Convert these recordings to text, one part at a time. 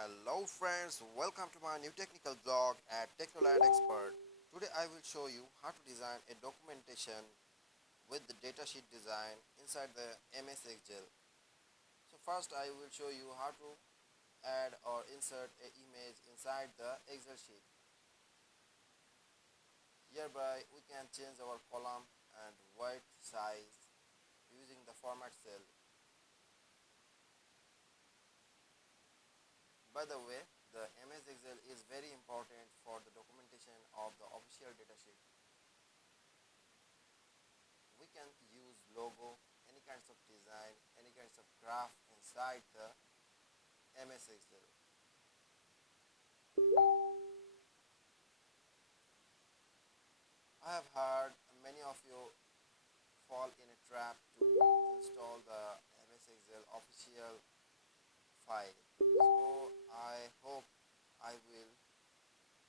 Hello friends, welcome to my new technical blog at Technoland Expert. Today I will show you how to design a documentation with the datasheet design inside the MS Excel. So first I will show you how to add or insert an image inside the Excel sheet. Hereby we can change our column and white size using the format cell. By the way, the MS Excel is very important for the documentation of the official datasheet. We can use logo, any kinds of design, any kinds of graph inside the MS Excel. I have heard many of you fall in a trap to install the MS Excel official file. So I hope I will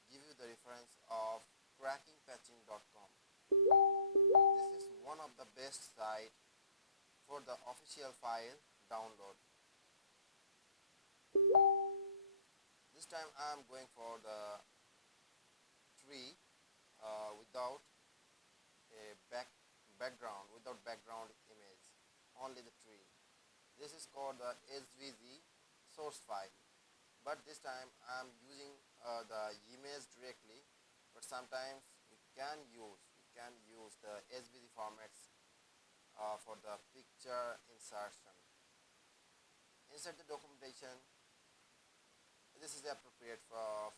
give you the reference of crackingpatching.com. This is one of the best site for the official file download. This time I am going for the tree without a background, without background image, only the tree. This is called the SVG source file, but this time I am using the image directly, but sometimes we can use the SVG formats for the picture insertion inside the documentation. This is appropriate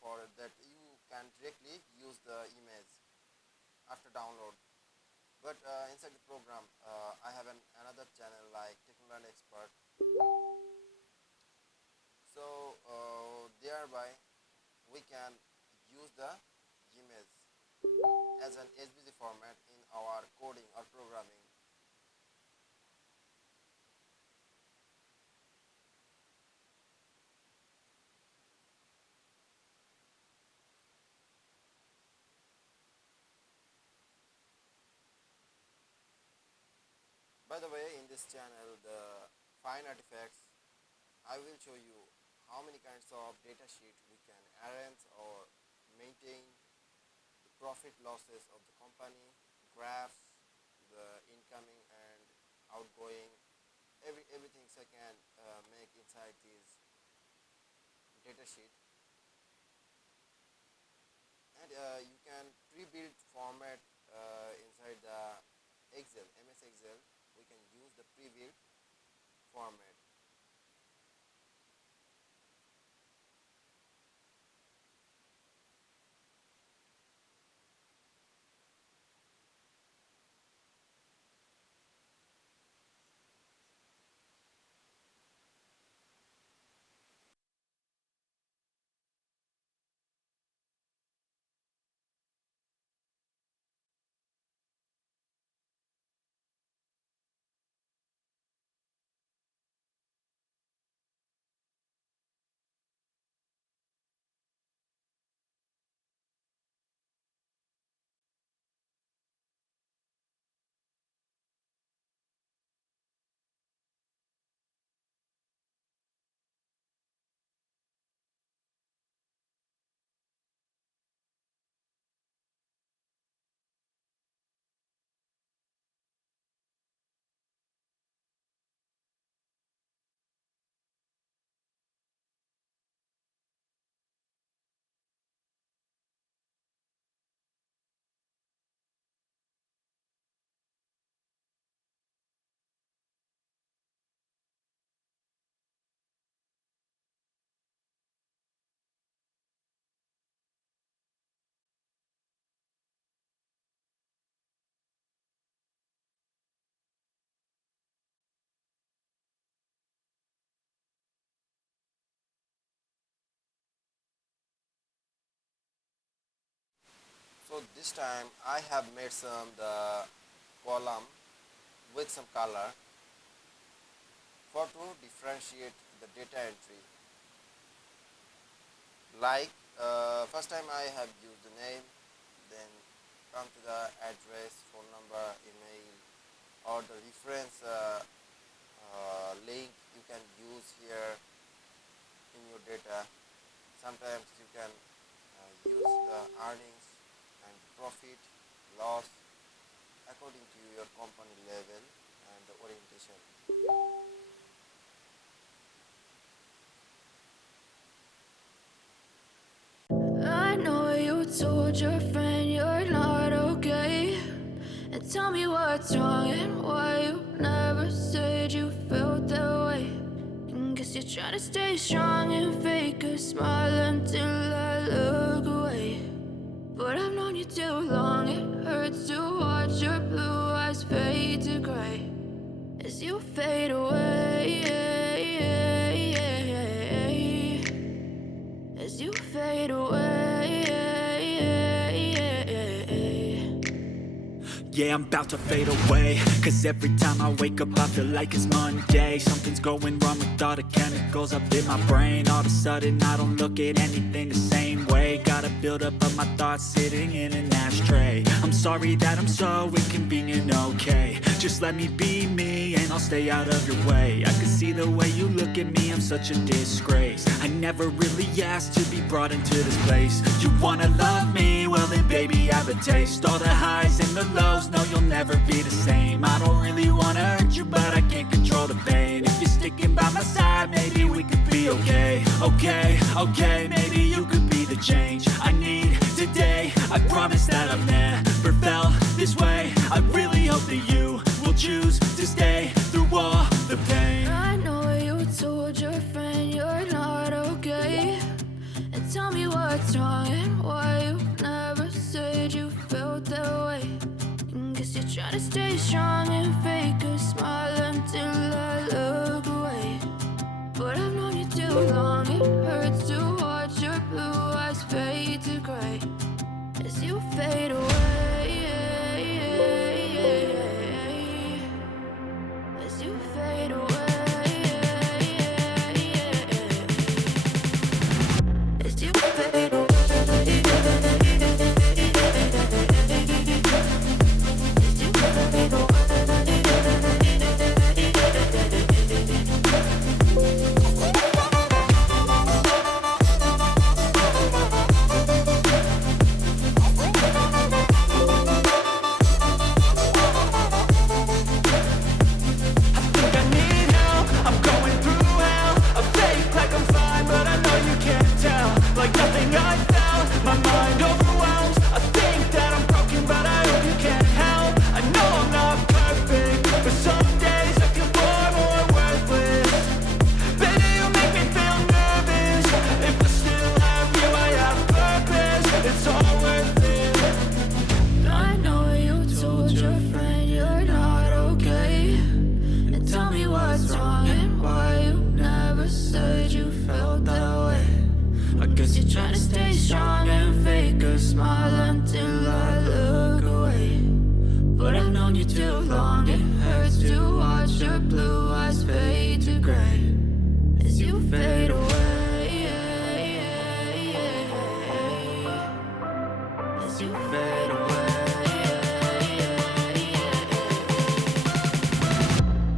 for that you can directly use the image after download. But inside the program, I have another channel like Technoland Expert. So thereby we can use the image as an SVG format in our coding or programming. By the way, in this channel, the fine artifacts, I will show you how many kinds of data sheet we can arrange or maintain, the profit losses of the company, graphs, the incoming and outgoing, everything I can make inside this data sheet. And you can pre-built format inside the Excel, MS Excel. We can use the pre-built format. So this time I have made some the column with some color for to differentiate the data entry. Like first time I have used the name, then come to the address, phone number, email, or the reference link you can use here in your data. Sometimes you can use the earnings and profit loss according to your company level and the orientation. I know you told your friend you're not okay. And tell me what's wrong and why you never said you felt that way. And guess you're trying to stay strong and fake a smile until I look away. But I've known you too long, it hurts to watch your blue eyes fade to gray as you fade away. As you fade away. Yeah, I'm about to fade away. Cause every time I wake up I feel like it's Monday. Something's going wrong with all the chemicals up in my brain. All of a sudden I don't look at anything the same way. Got a buildup of my thoughts sitting in an ashtray. I'm sorry that I'm so inconvenient, okay. Just let me be me and I'll stay out of your way. I can see the way you look at me, I'm such a disgrace. I never really asked to be brought into this place. You wanna love me? Well then baby I have a taste. All the highs and the lows, no you'll never be the same. I don't really wanna hurt you but I can't control the pain. If you're sticking by my side maybe we could be okay. Okay, maybe you could be the change I need today. I promise that I've never felt this way. I really hope that you will choose to stay through all the pain. I know you told your friend you're not okay. And tell me what's wrong and why you never said you felt that way. And guess you're trying to stay strong and fake a smile until I look away. But I've known you too long, it hurts to watch your blue eyes fade to gray as you fade away. As you fade away. As you fade away. As you fade away. Think I need help, I'm going through hell. I fake like I'm fine, but I know you can't tell. Like nothing I felt, my mind overwhelms. I think that I'm broken, but I hope you can't help. I know I'm not perfect, but some days I feel far more worthless. Baby, you make me feel nervous. If I still have you, I have purpose. It's all worth it. I know you told your friend you're not okay. And tell me what's wrong and why you never said you felt that way. I guess You're trying to stay strong and fake a smile until I look away. But I've known you too long, it hurts to watch your blue eyes fade to gray as you fade away. As you fade away.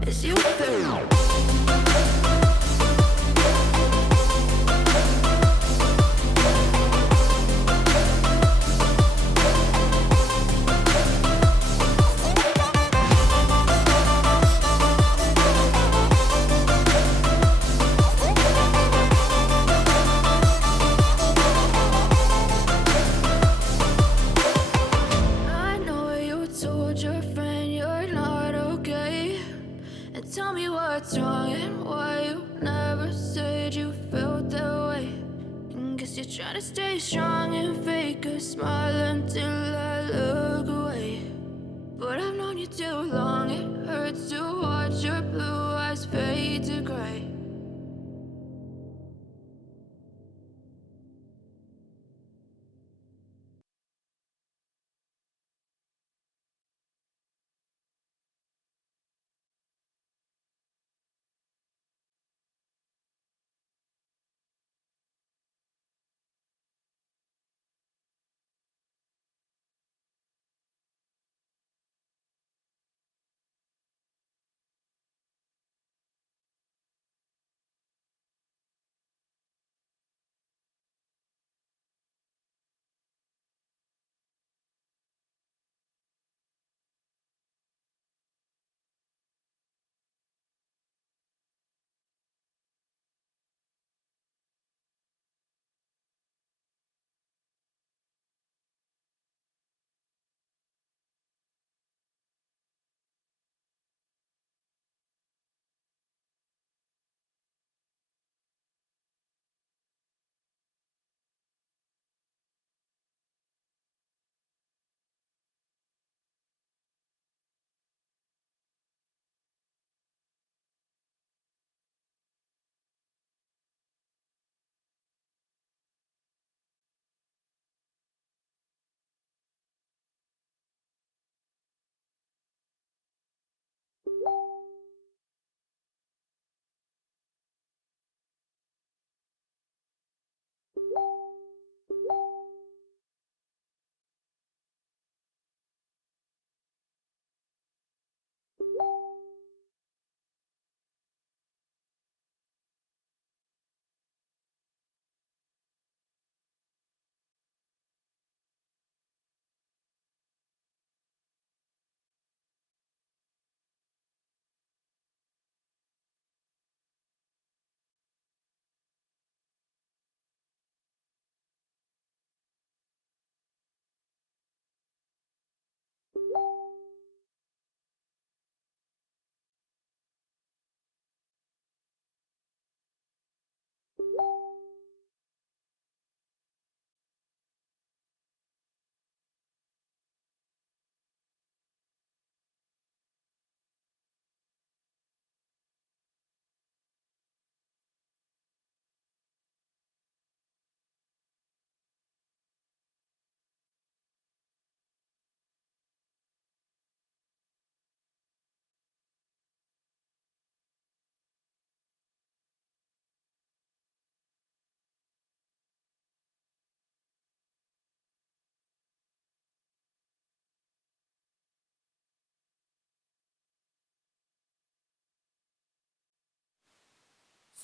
As you fade away. I know you told your friend you're not okay. And tell me what's wrong and why you never said you felt that way. And guess you're trying to stay strong and fake a smile until I look away. But I've known you too long, it hurts to watch your blue eyes fade to gray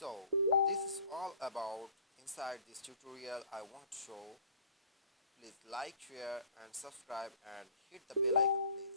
So this is all about inside this tutorial I want to show. Please like, share and subscribe and hit the bell icon please.